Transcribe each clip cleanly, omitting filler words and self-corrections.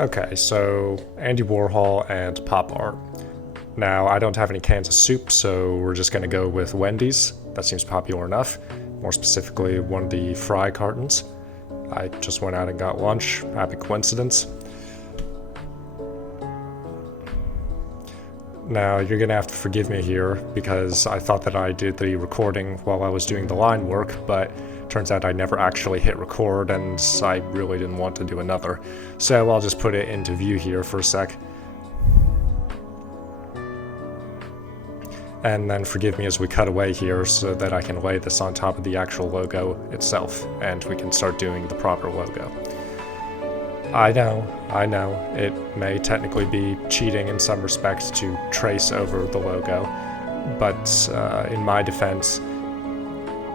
Okay, so Andy Warhol and pop art. Now, I don't have any cans of soup, so we're just going to go with Wendy's. That seems popular enough. More specifically, one of the fry cartons. I just went out and got lunch. Happy coincidence. Now, you're going to have to forgive me here because I thought that I did the recording while I was doing the line work, but turns out I never actually hit record and I really didn't want to do another. So I'll just put it into view here for a sec. And then forgive me as we cut away here so that I can lay this on top of the actual logo itself and we can start doing the proper logo. I know, it may technically be cheating in some respects to trace over the logo, but in my defense,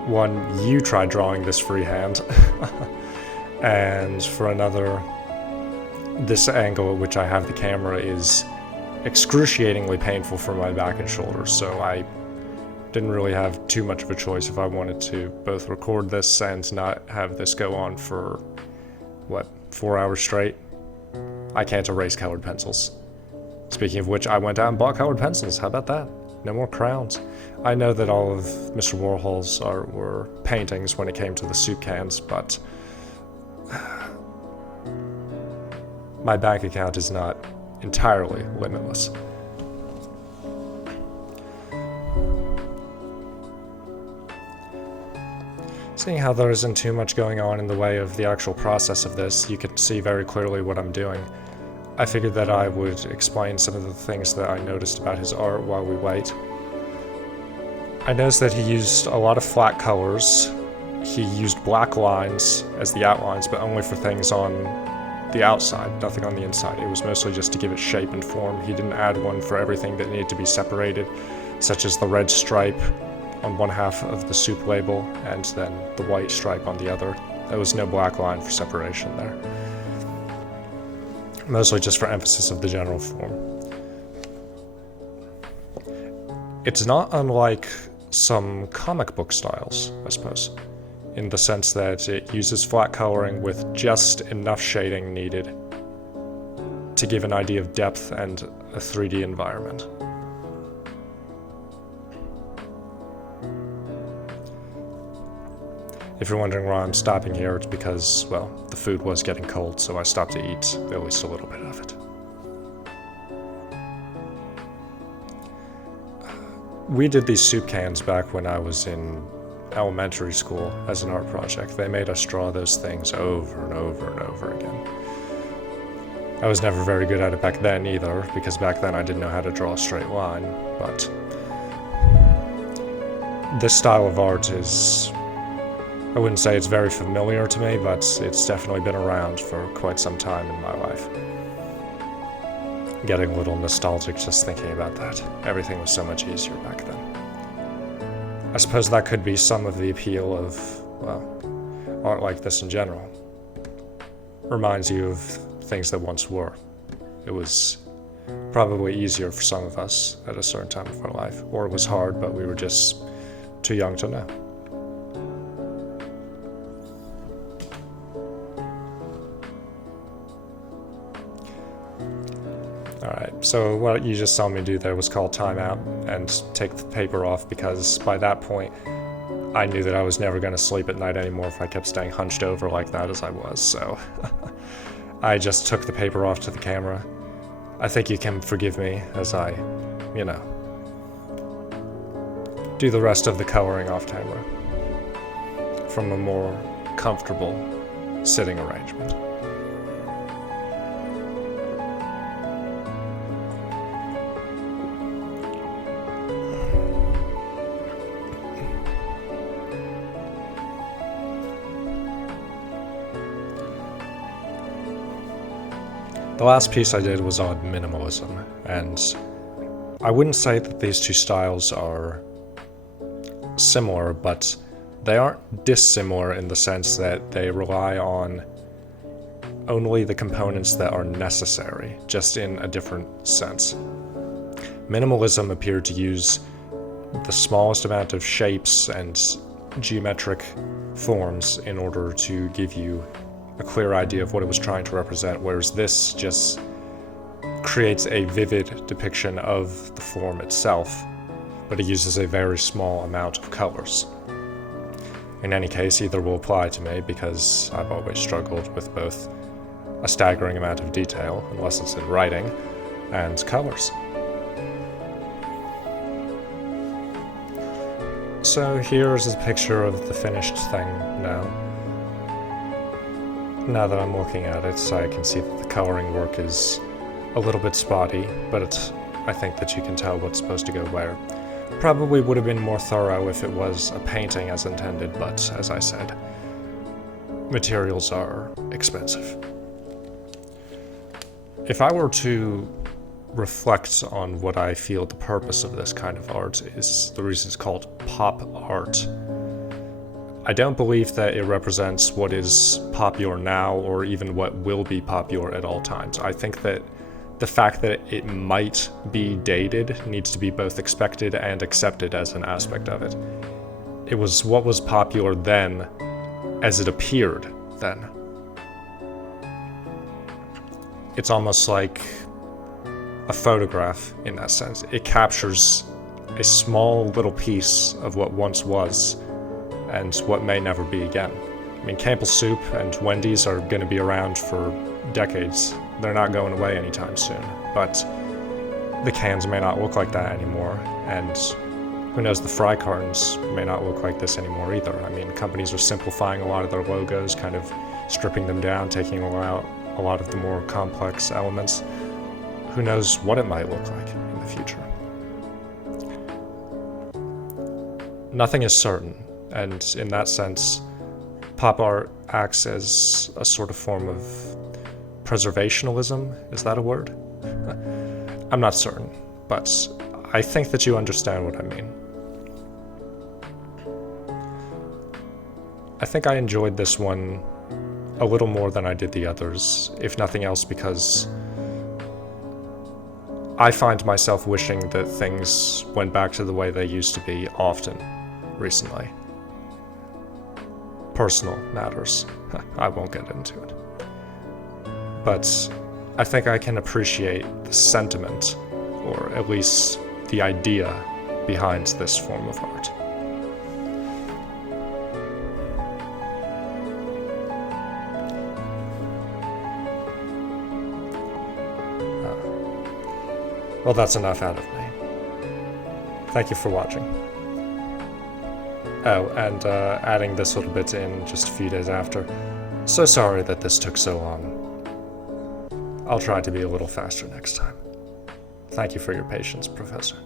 one, you tried drawing this freehand, and for another, this angle at which I have the camera is excruciatingly painful for my back and shoulders, so I didn't really have too much of a choice if I wanted to both record this and not have this go on for, 4 hours straight? I can't erase colored pencils. Speaking of which, I went out and bought colored pencils. How about that? No more crowns. I know that all of Mr. Warhol's art were paintings when it came to the soup cans, but my bank account is not entirely limitless. Seeing how there isn't too much going on in the way of the actual process of this, you can see very clearly what I'm doing. I figured that I would explain some of the things that I noticed about his art while we wait. I noticed that he used a lot of flat colors. He used black lines as the outlines, but only for things on the outside, nothing on the inside. It was mostly just to give it shape and form. He didn't add one for everything that needed to be separated, such as the red stripe on one half of the soup label and then the white stripe on the other. There was no black line for separation there. Mostly just for emphasis of the general form. It's not unlike some comic book styles, I suppose, in the sense that it uses flat coloring with just enough shading needed to give an idea of depth and a 3D environment. If you're wondering why I'm stopping here, it's because, well, the food was getting cold, so I stopped to eat at least a little bit of it. We did these soup cans back when I was in elementary school as an art project. They made us draw those things over and over and over again. I was never very good at it back then either, because back then I didn't know how to draw a straight line, but this style of art is, I wouldn't say it's very familiar to me, but it's definitely been around for quite some time in my life. Getting a little nostalgic just thinking about that. Everything was so much easier back then. I suppose that could be some of the appeal of, well, art like this in general. Reminds you of things that once were. It was probably easier for some of us at a certain time of our life, or it was hard, but we were just too young to know. Alright, so what you just saw me do there was call timeout and take the paper off, because by that point I knew that I was never going to sleep at night anymore if I kept staying hunched over like that as I was, so I just took the paper off to the camera. I think you can forgive me as I, do the rest of the coloring off camera from a more comfortable sitting arrangement. The last piece I did was on minimalism, and I wouldn't say that these two styles are similar, but they aren't dissimilar in the sense that they rely on only the components that are necessary, just in a different sense. Minimalism appeared to use the smallest amount of shapes and geometric forms in order to give you a clear idea of what it was trying to represent, whereas this just creates a vivid depiction of the form itself, but it uses a very small amount of colors. In any case, either will apply to me because I've always struggled with both a staggering amount of detail, unless it's in writing, and colors. So here's a picture of the finished thing now. Now that I'm looking at it, I can see that the coloring work is a little bit spotty, but I think that you can tell what's supposed to go where. Probably would have been more thorough if it was a painting as intended, but as I said, materials are expensive. If I were to reflect on what I feel the purpose of this kind of art is, the reason it's called pop art, I don't believe that it represents what is popular now or even what will be popular at all times. I think that the fact that it might be dated needs to be both expected and accepted as an aspect of it. It was what was popular then as it appeared then. It's almost like a photograph in that sense. It captures a small little piece of what once was and what may never be again. I mean, Campbell's Soup and Wendy's are going to be around for decades. They're not going away anytime soon, but the cans may not look like that anymore, and who knows, the fry cartons may not look like this anymore either. I mean, companies are simplifying a lot of their logos, kind of stripping them down, taking out a lot of the more complex elements. Who knows what it might look like in the future. Nothing is certain, and in that sense, pop art acts as a sort of form of preservationalism. Is that a word? I'm not certain, but I think that you understand what I mean. I think I enjoyed this one a little more than I did the others, if nothing else because I find myself wishing that things went back to the way they used to be often recently. Personal matters. I won't get into it. But I think I can appreciate the sentiment, or at least the idea, behind this form of art. Well, that's enough out of me. Thank you for watching. Oh, and adding this little bit in just a few days after. So sorry that this took so long. I'll try to be a little faster next time. Thank you for your patience, Professor.